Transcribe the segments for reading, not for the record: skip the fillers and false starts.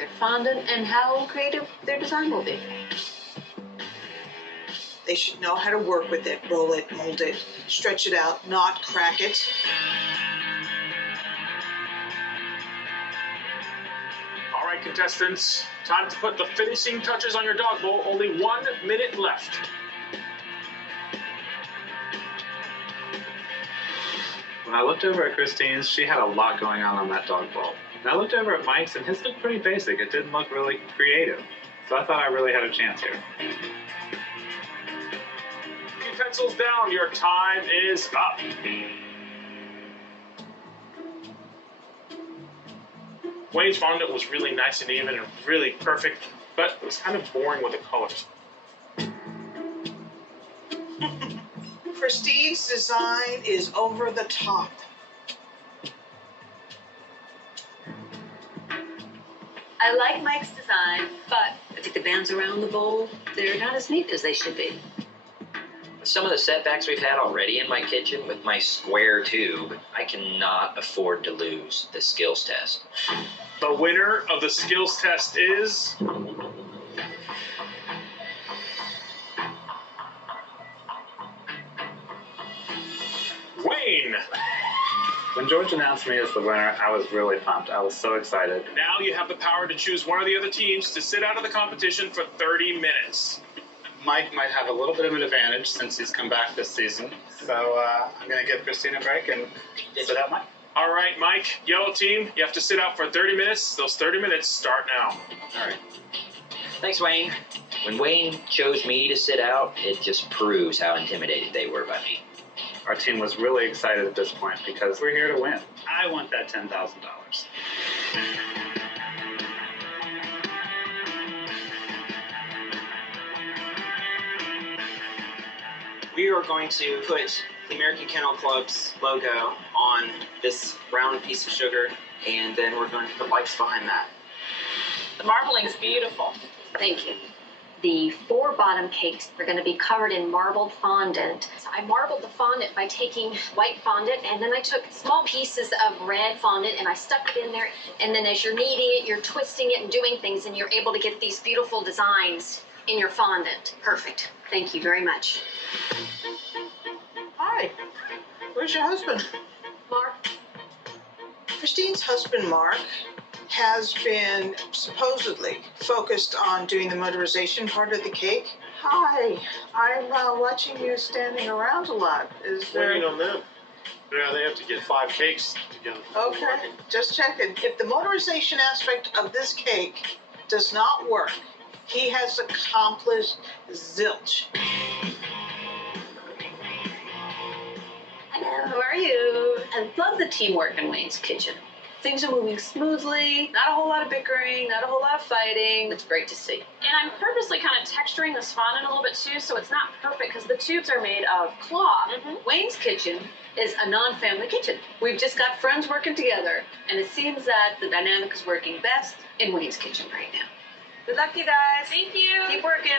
their fondant and how creative their design will be. They should know how to work with it, roll it, mold it, stretch it out, not crack it. All right, contestants, time to put the finishing touches on your dog bowl. Only 1 minute left. When I looked over at Christine's, she had a lot going on that dog bowl. And I looked over at Mike's, and his looked pretty basic. It didn't look really creative. So I thought I really had a chance here. Pencils down, your time is up. Wayne's fondant was really nice and even and really perfect, but it was kind of boring with the colors. Christine's design is over the top. I like Mike's design, but I think the bands around the bowl, they're not as neat as they should be. Some of the setbacks we've had already in my kitchen with my square tube, I cannot afford to lose the skills test. The winner of the skills test is... Wayne! When George announced me as the winner, I was really pumped. I was so excited. Now you have the power to choose one of the other teams to sit out of the competition for 30 minutes. Mike might have a little bit of an advantage since he's come back this season. So I'm going to give Christine a break and sit out Mike. All right, Mike, yellow team, you have to sit out for 30 minutes. Those 30 minutes start now. All right. Thanks, Wayne. When Wayne chose me to sit out, it just proves how intimidated they were by me. Our team was really excited at this point because we're here to win. I want that $10,000. We are going to put the American Kennel Club's logo on this round piece of sugar, and then we're going to put lights behind that. The marbling's beautiful. Thank you. The 4 bottom cakes are going to be covered in marbled fondant. So I marbled the fondant by taking white fondant, and then I took small pieces of red fondant and I stuck it in there. And then as you're kneading it, you're twisting it and doing things, and you're able to get these beautiful designs in your fondant. Perfect. Thank you very much. Hi, where's your husband? Mark? Christine's husband, Mark, has been supposedly focused on doing the motorization part of the cake. Hi, I'm watching you standing around a lot. Is there... Waiting on them. Yeah, they have to get 5 cakes together. Okay, just checking. If the motorization aspect of this cake does not work, he has accomplished zilch. Hello, how are you? I love the teamwork in Wayne's kitchen. Things are moving smoothly, not a whole lot of bickering, not a whole lot of fighting. It's great to see. And I'm purposely kind of texturing this fondant a little bit too, so it's not perfect because the tubes are made of cloth. Wayne's kitchen is a non-family kitchen. We've just got friends working together, and it seems that the dynamic is working best in Wayne's kitchen right now. Good luck, you guys. Thank you. Keep working.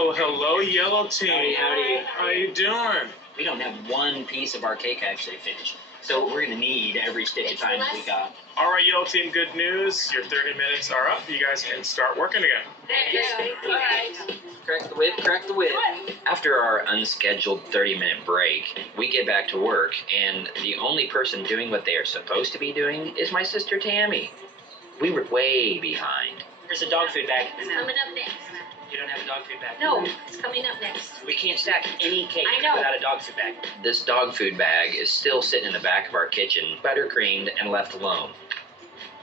Oh, hello, yellow team. Howdy. How you doing? We don't have one piece of our cake actually finished, so we're going to need every stitch of time that we got. All right, yellow team, good news. Your 30 minutes are up. You guys can start working again. Thank you. All right. Crack the whip, crack the whip. After our unscheduled 30-minute break, we get back to work, and the only person doing what they are supposed to be doing is my sister Tammy. We were way behind. Here's a dog food bag. It's coming up next. You don't have a dog food bag? No, it's coming up next. We can't stack any cake I know. without a dog food bag. This dog food bag is still sitting in the back of our kitchen, buttercreamed and left alone.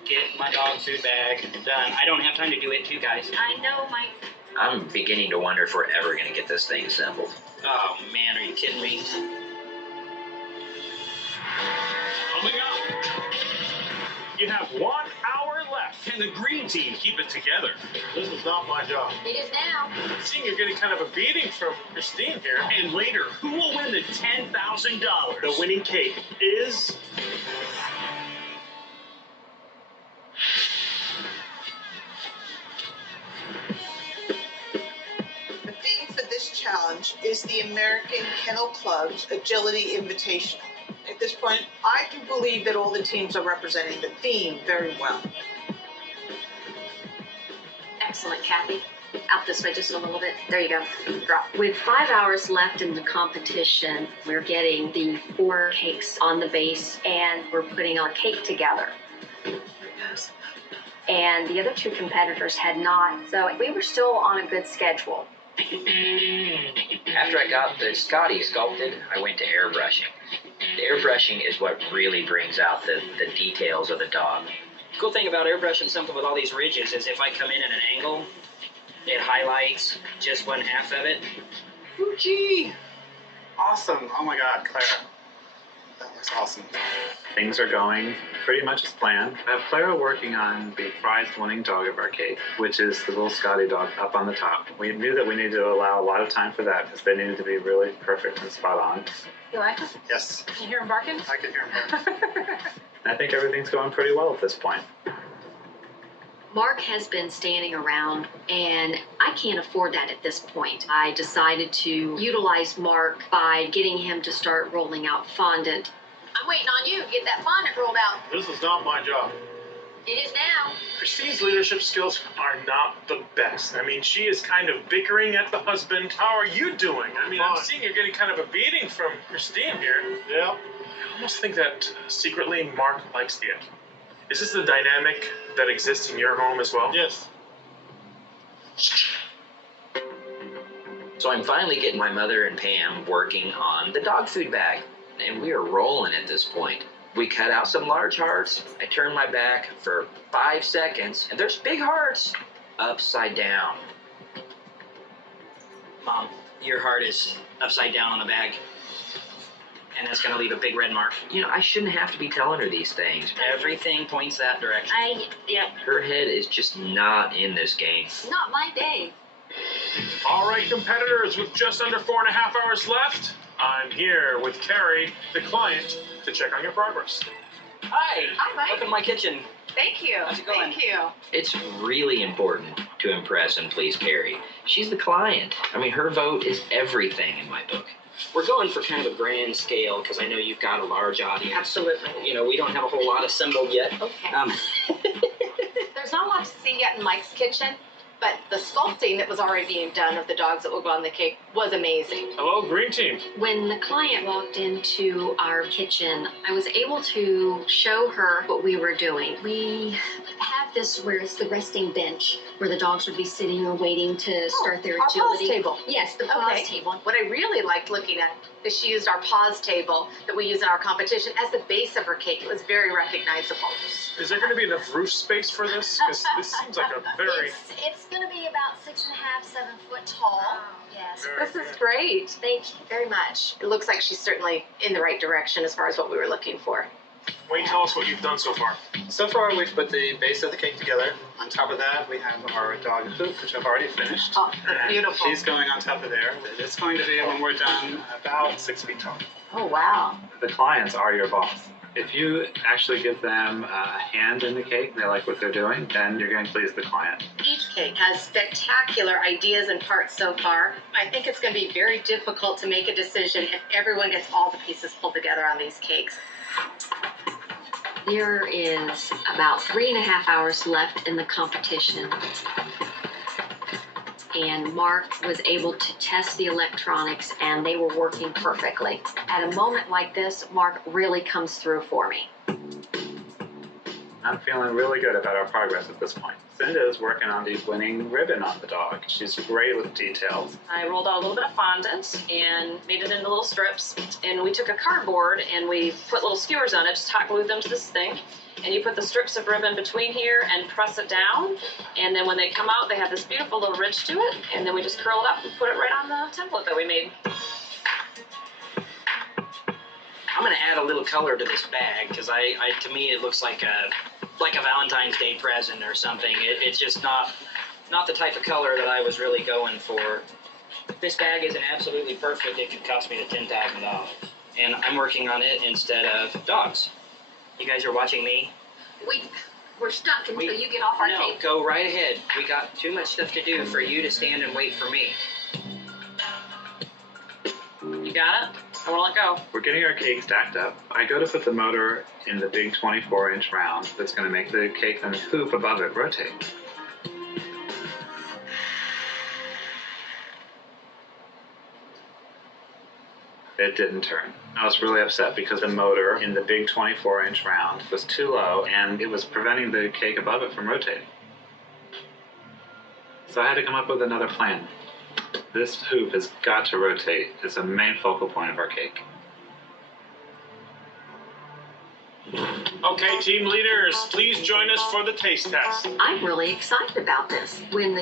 Get my dog food bag done. I don't have time to do it too, guys. I know, Mike. I'm beginning to wonder if we're ever going to get this thing assembled. Oh, man, are you kidding me? Coming up. You have 1 hour left. Can the green team keep it together? This is not my job. It is now. Seeing you're getting kind of a beating from Christine here. And later, who will win the $10,000? The winning cake is... The theme for this challenge challenge is the American Kennel Club's Agility Invitational. At this point, I can believe that all the teams are representing the theme very well. Excellent, Kathy. Out this way just a little bit. There you go. Drop. With 5 hours left in the competition, we're getting the 4 cakes on the base and we're putting our cake together. And the other 2 competitors had not, so we were still on a good schedule. After I got the Scotty sculpted, I went to airbrushing. The airbrushing is what really brings out the details of the dog. Cool thing about airbrushing something with all these ridges is if I come in at an angle, it highlights just one half of it. Ooh, gee. Awesome. Oh my God, Clara. That looks awesome. Things are going pretty much as planned. I have Clara working on the prize winning dog of our cake, which is the little Scotty dog up on the top. We knew that we needed to allow a lot of time for that because they needed to be really perfect and spot on. You like him? Yes, Can you hear him barking? I can hear him. I think everything's going pretty well at this point. Mark has been standing around, and I can't afford that at this point. I decided to utilize Mark by getting him to start rolling out fondant. I'm waiting on you to get that fondant rolled out. This is not my job. It is now. Christine's leadership skills are not the best. I mean, she is kind of bickering at the husband. How are you doing? I mean, I'm seeing you're getting kind of a beating from Christine here. Yeah. I almost think that secretly Mark likes the kid. Is this the dynamic that exists in your home as well? Yes. So I'm finally getting my mother and Pam working on the dog food bag. And we are rolling at this point. We cut out some large hearts. I turn my back for 5 seconds, and there's big hearts upside down. Mom, your heart is upside down on the bag. And that's gonna leave a big red mark. You know, I shouldn't have to be telling her these things. Everything points that direction. Her head is just not in this game. Not my day. All right, competitors, with just under 4.5 hours left, I'm here with Carrie, the client, to check on your progress. Hi. Hi, Mike. Welcome to my kitchen. Thank you. How's it going? Thank you. It's really important to impress and please Carrie. She's the client. I mean, her vote is everything in my book. We're going for kind of a grand scale because I know you've got a large audience. Absolutely. You know, we don't have a whole lot assembled yet. Okay. There's not a lot to see yet in Mike's kitchen, but the sculpting that was already being done of the dogs that will go on the cake was amazing. Hello, Green Team. When the client walked into our kitchen, I was able to show her what we were doing. We have this where it's the resting bench where the dogs would be sitting or waiting to start their our agility. pause table. Yes, the pause Okay. table. What I really liked looking at is she used our pause table that we use in our competition as the base of her cake. It was very recognizable. Is there going to be enough roof space for this? Because this seems like a very... It's going to be about 6.5, 7 foot tall. Yes. This is great. Thank you very much. It looks like she's certainly in the right direction as far as what we were looking for. Wayne, tell us what you've done so far. So far, we've put the base of the cake together. On top of that, we have our dog food, which I've already finished. Oh, that's beautiful. She's going on top of there. It's going to be, when we're done, about 6 feet tall. Oh, wow. The clients are your boss. If you actually give them a hand in the cake, they like what they're doing, then you're going to please the client. Each cake has spectacular ideas and parts so far. I think it's going to be very difficult to make a decision if everyone gets all the pieces pulled together on these cakes. There is about 3.5 hours left in the competition. And Mark was able to test the electronics and they were working perfectly. At a moment like this, Mark really comes through for me. I'm feeling really good about our progress at this point. Cinda is working on the winning ribbon on the dog. She's great with details. I rolled out a little bit of fondant and made it into little strips. And we took a cardboard and we put little skewers on it, just hot glued them to this thing. And you put the strips of ribbon between here and press it down. And then when they come out, they have this beautiful little ridge to it. And then we just curl it up and put it right on the template that we made. I'm gonna add a little color to this bag because to me it looks like a Valentine's Day present or something. It's just not the type of color that I was really going for. If this bag isn't absolutely perfect, it could cost me $10,000. And I'm working on it instead of dogs. You guys are watching me? We're stuck until you get off our No, table. go right ahead. We got too much stuff to do for you to stand and wait for me. got it? I won't let go. We're getting our cake stacked up. I go to put the motor in the big 24-inch round that's going to make the cake and the hoop above it rotate. It didn't turn. I was really upset because the motor in the big 24-inch round was too low and it was preventing the cake above it from rotating. So I had to come up with another plan. This hoop has got to rotate. It's the main focal point of our cake. Okay, team leaders, please join us for the taste test. I'm really excited about this. When the